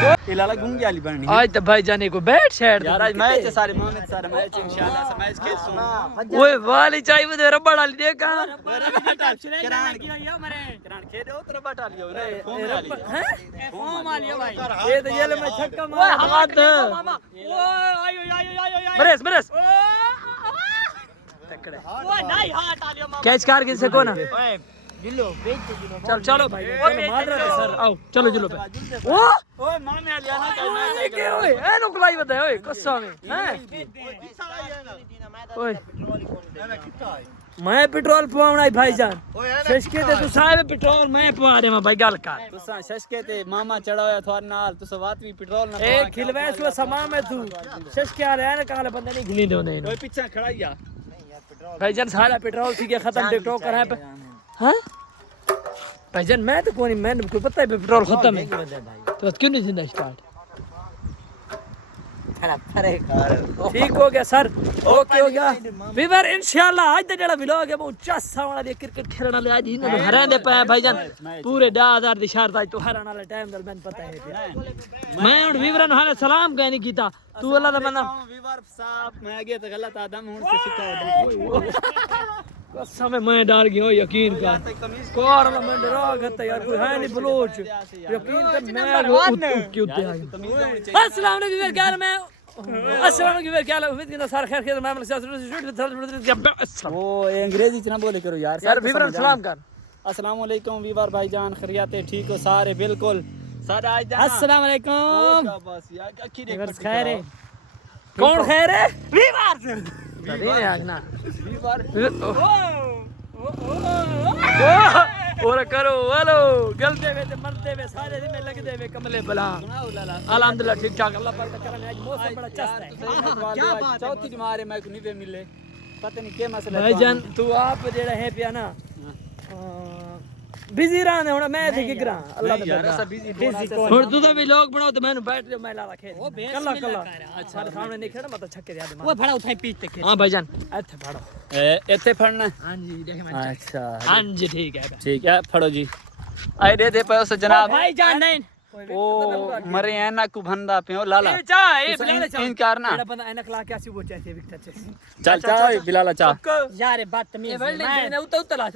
इलाला गूंगी वाली बननी आज तो भाई जाने को बैठ साइड यार आज मैच है सारे मोहम्मद सारे मैच इंशाल्लाह से मैच खेल सुन ओए वाली चाहिए मुझे रबड़ वाली दे कहां करान खेदे उतर बटा लियो रे हैं फोम आ लियो भाई ये तो ये ले मैं छक्का मार ओए हाथ मामा ओए आयो बरेस बरेस तकड़े ओए नहीं हाथ आ लियो मामा कैच कार किसे को ना ओए जिलो बेच जिलो चल चलो भाई चलो मादरा सर आओ चलो जिलो पे ओ ओए मामे लिया ना ओए के ओए ए नुकलाई बता ओए कस्सा में हैं ओए मैं पेट्रोल पवाउना भाईजान शशके ते तू साहब पेट्रोल मैं पवा दे मैं भाई गल कर तुसा शशके ते मामा चढ़ाया थार नाल तुसा बात भी पेट्रोल ना ए खिलवैस वो समा में तू शशके आ रहा है ना काले बंदे नहीं घुली दे ओए पीछे खड़ा या भाईजान सारा पेट्रोल थी गया खत्म टिकटॉक कर है हां भाईजान मैं तो कोई मैंने कोई पता है पेट्रोल खत्म है तो क्यों नहीं जिंदा स्टार्ट ठीक हो गया सर ओके हो गया वीवर इंशाल्लाह आज दा जेड़ा व्लॉग है बहुत चस्सा वाला दे क्रिकेट खेलने वाले आज इन्होंने हरांदे पे भाईजान पूरे 10000 दी शर्त आज तो हराने वाला टाइम दल मैंने पता है मैं हुन वीवर ने हाले सलाम कह नहीं कीता तू अल्लाह दा मन्ना वीवर साहब मैं आगे तो गलत आदम हूं से सिखाओ कसम मैं डाल गया यकीन कर कार वाला मैं डरा गया यार कोई है नहीं बलोच यकीन कर मैं क्यों आ गया अस्सलाम वालेकुम वीवर क्या मैं अस्सलाम वालेकुम वीवर क्या उम्मीद करता सारा खैर खैर मैं वो अंग्रेजी च ना बोले करो यार वीवर सलाम कर अस्सलाम वालेकुम वीवर भाईजान खैरियत है ठीक हो सारे बिल्कुल सारा आज अस्सलाम वालेकुम बस यार अखी देख वीवर खैर है कौन खैर है वीवर नहीं आगना वीवर और करो हेलो गलते वे ते मरते वे सारे दिन में लगदे वे कमले बला अल्हम्दुलिल्लाह ठीक ठाक अल्लाह पाक करने आज मौसम बड़ा चस्त है क्या बात चौथी जमारे मैं को नहीं वे मिले पता नहीं क्या मसला है भाईजान तू आप जेड़ा है पिया ना बिजी रहने होना मैं थे किकरा अल्लाह दा यार ऐसा बिजी और तू तो व्लॉग बनाओ तो मैंने बैठ मैं ला रखे कल्ला कल्ला अच्छा सामने नहीं खड़ा मत छक्के याद वो फड़ा उठाई पीछ तक हां भाईजान इथे फाड़ो इथे फड़ना हां जी देख मैं अच्छा हां जी ठीक है फड़ो जी आए दे पे उस जनाब भाई जान नहीं ओ मरे ऐना को भंदा पे ओ लाला ए चा ए बिलाल चा इनकार ना बड़ा बंदा ऐनक ला के आसी वो चाहते विकेट से चल चाय बिलाला चा यार बदतमीज मैं उतला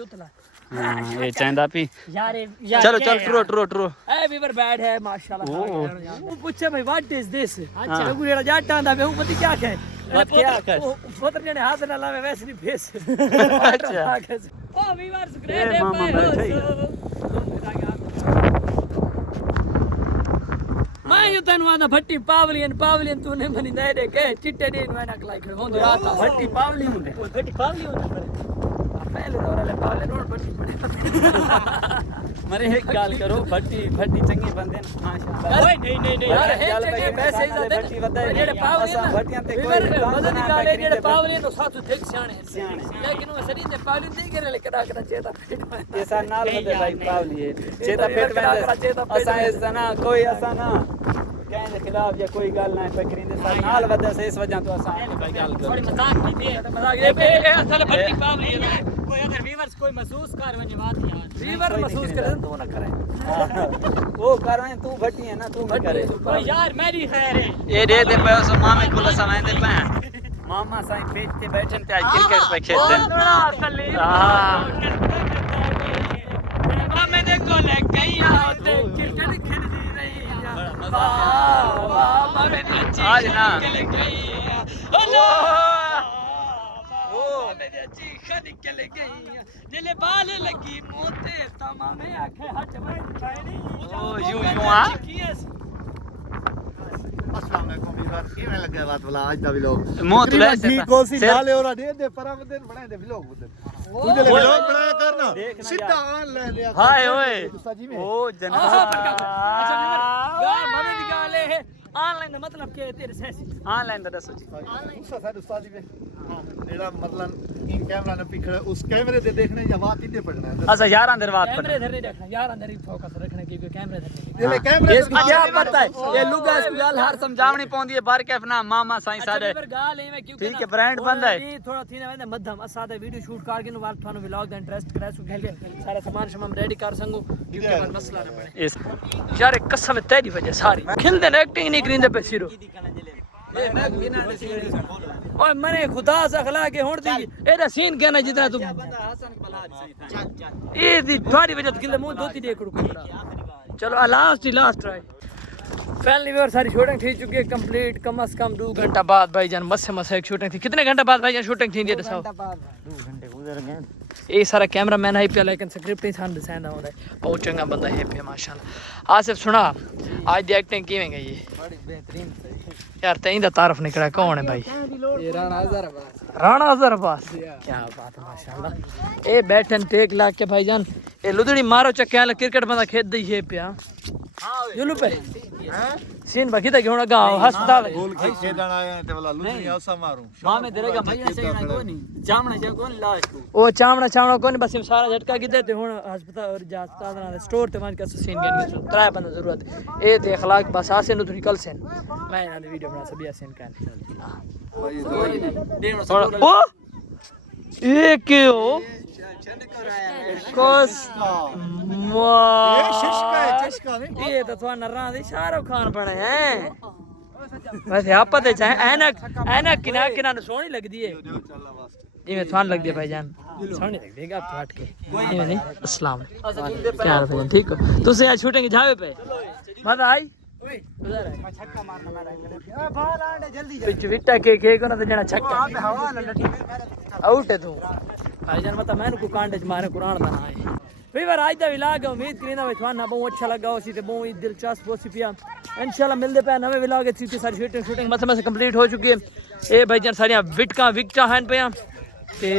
ये चांदा पी यार चलो चल ट्रो ए वीवर बैड है माशाल्लाह वो पूछे भाई व्हाट इज दिस अच्छा वो जेड़ा जाटा आंदा वे पता क्या है क्या कर पुत्र ने हाथ ना लावे वैसे नहीं फेस ओ अच्छा वीवर ग्रेट है मामा बैठे मैं यू तन वादा भट्टी पावलियन तूने मनी दे दे के चिट्टे दिन में ना कलाई खड़ होंदो रात भट्टी पावली हुंदे भट्टी पावली होता पहले दौरा ले पावले रोड भट्टी मरे एक गाल करो भट्टी चंगी बंदे माशाल्लाह ओए नहीं यार है जगह पैसे ही जाते भट्टी बताए जेड़े पावलियन भट्टियां ते वीवर मदद निकाले जेड़े पावलियन तो साथ देख सियाणे लेकिन वो सरी ने पावलियन नहीं करे ले करा चेता ऐसा नाल बदे भाई पावली है चेता पेट में असा ऐसा ना कोई ऐसा ना कहने के खिलाफ या कोई गाल ना पकड़ींदे सा नाल वदे से इस वजह तो असा भाई गाल करो थोड़ी मजाक की थी मजाक ये असल भट्टी पावली है कोई अगर व्यूअर्स कोई महसूस कर वने बात यार वीवर महसूस करे तू ना करे वो कर रहे तू भट्टी है ना तू मत करे ओ यार मेरी खैर है ये दे पे उस मामे को लसवाएंदे पे मामा साईं पेज पे बैठन पे आज क्रिकेट पे खेलते हां मामे देखो ले गई होते क्रिकेट खेलती रही वाह मामे ने अच्छी आज ना खेल गई हेलो ओ मेरी अच्छी निकल गई दिल बाल लगी मोते तमामे आखे हट में पानी ओ यू हां अस्सलाम वालेकुम वीवर किवें लगे बात वाला आज दा व्लॉग मौत ले ठीक कोसी डाले और दे परा बदन बनाए दे व्लॉग बदन तुझे व्लॉग बनाया करना सीधा ऑन ले लिया हाय ओए सजी में ओ अच्छा यार मने निकाले है ऑनलाइन का मतलब क्या है तेरे से ऑनलाइन दा दसो जी उसका साड उस्तादी में मेरा मतलब इन कैमरा ने पिखड़े उस कैमरे दे देखने या बात इते पड़ना है अच्छा यार अंदर बात कैमरे इधर नहीं देखना यार अंदर ही फोकस रखने ने क्योंकि कैमरे ये कैमरे इसको क्या पता है ये लुगा इसको गाल हर समझावनी पौंदी है बार के ना मामा साईं साडे गाल है क्योंकि ठीक है ब्रांड बंदा है थोड़ा थी ना मध्यम असादे वीडियो शूट करके नु वाल थानो व्लॉग दा इंटरेस्ट करे सु खेल के सारा सामान शमम रेडी कर संगो क्योंकि हमारा मसला ना बने इस यार कसम है तेरी वजह सारी खिलदे ने एक्टिंग नहीं करिंदे पे सिरो ओए मने खुदा से खला के होण दी एदा सीन कहना जितना तू ए दी थोड़ी वजह किले मुंह धोती दे करू चलो लास्ट ट्राई फाइनली व्यूअर सारी शूटिंग थी चुकी है कंप्लीट कम से कम 2 घंटा बाद भाईजान मस्त एक शूटिंग थी कितने घंटा बाद भाईजान शूटिंग थी ये दसाओ 2 घंटे गुजर गए ये सारा कैमरामैन है पे लेकिन स्क्रिप्ट ही सान डिजाइन होता है बहुत चंगा बंदा है पे माशाल्लाह आसिफ सुना आज दी एक्टिंग किवें गई है बड़ी बेहतरीन यार तई दा तारीफ निकला कौन है भाई ये राणा हज़ारबाज क्या बात है माशाल्लाह ए बैठन टेक ला के भाईजान ए लुदड़ी मारो चक्के क्रिकेट बंदा खेद दी है पे जुलू पे सीन बाकी तक होना गांव अस्पताल गोल खेलण आया ते वाला लुनी औसा मारूं मां में तेरे का भैया सही ना कोनी चामना जा कोनी लास्ट को ओ चामना कोनी बस सारा झटका गिदे ते हुन अस्पताल और जा अस्पताल ना स्टोर ते मान के सीन गन के त्रै बंदा जरूरत ए ते अखलाक बस आसे नु निकल सेन मैं ना वीडियो बना सब सीन कर ओ ये क्यों कोस ये चशका नहीं ये तो थोड़ा नर्रा दी शाहरुख खान बने हैं वैसे आप पता चाहे ऐनक किना सोहनी लगदी है जिवें थान लगदी है भाईजान सोहनी लगदी है आप हट के जिवें नहीं अस्सलाम क्या हाल भाईजान ठीक हो तुसे आज शूटिंग जावे पे मजा आई उधर है छक्का मारना मारा करे बाल आंडे जल्दी पिच विटा के को ना तो जणा छक्का हवा न लटी आउट है तू भाईजान मत मैंने को कांडे मारे कुरान दा ना है वीवर आज दा व्लॉग उम्मीद करीना वे थाना बहुत अच्छा लगा होसी ते बहुत दिलचस्प होसी पिया इंशाल्लाह मिलदे पे नवे व्लॉग अच्छी सारी शूटिंग मतलब कंप्लीट हो चुकी है ए भाईजान सारी विकटा हैं पे ते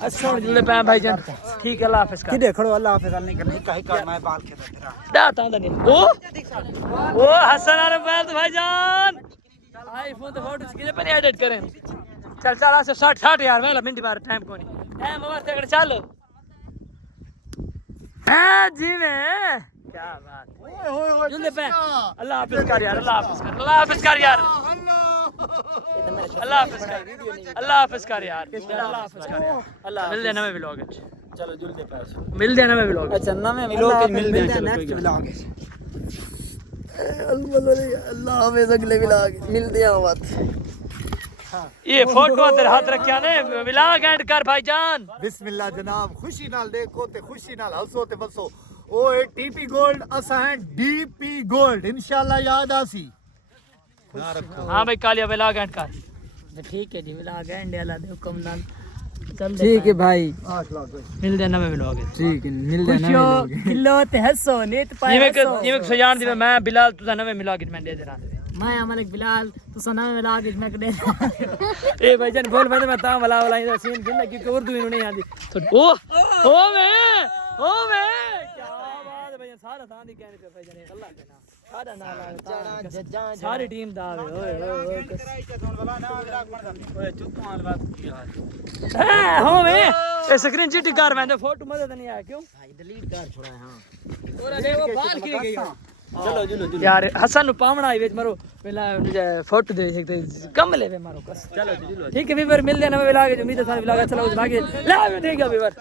अच्छा जुड़े पे भाईजान ठीक है अल्लाह हाफिज किदे खड़ो अल्लाह हाफिज नहीं करनी काहे कर मैं बाल खेदा तेरा डाटा नहीं ओ हसन अरे भाईजान आईफोन तो फोटोस किदे पे एडिट करें चल से 60 यार वेला मिनट बार टाइम कोनी टाइम ओवर तक चल हां जी में क्या बात ओए जुड़े पे अल्लाह हाफिज कर यार अल्लाह हाफिज कर यार अल्लाह हाफिज कर यार अल्लाह मिलदे नवे व्लॉग चलो जुलदे पास मिलदे नवे व्लॉग अच्छा नवे व्लॉग मिलदे नेक्स्ट व्लॉग अल्लाह हाफिज अगले व्लॉग मिलदे हैं बात ये फोटो तेरे हाथ रखिया ने व्लॉग एंड कर भाईजान बिस्मिल्लाह जनाब खुशी नाल देखो ते खुशी नाल हंसो ते बसो ओ टीपी गोल्ड असा है डीपी गोल्ड इंशाल्लाह याद आसी ना रखो हां भाई कालिया व्लॉग एंड कर ठीक है जी व्लॉग एंड वाला दे हुक्म नाल चल ठीक है भाई मिलदे नवे व्लॉग ठीक है मिलदे खुशियो किलो ते हंसो नीत पाए जिवें सजान दी मैं बिलाल तुझा नवे व्लॉग में दे रहा मैं अमलक बिलाल तुसा नवे व्लॉग में दे ए भाईजान बोल मैं ता वाला इधर सीन गिन क्योंकि उर्दू नहीं आंदी तो ओ वे क्या बात है भाईजान सारा तां दी कहने पे भाईजान अल्लाह के नाम सारा नाल सारी टीम दा ओए हो वे ए स्क्रीन चिट कर मैं फोटो मदद नहीं आया क्यों भाई डिलीट कर छोड़ा हां और अरे वो बाल की गई चलो जुलो यार हसन नु पावना आई वेच मारो पहला फोटो दे सकते कम ले वे मारो कस चलो जुलो ठीक है वीवर मिलदे नवे व्लॉग उम्मीद है सारे व्लॉग अच्छा लगे बाकी ला ठीक है वीवर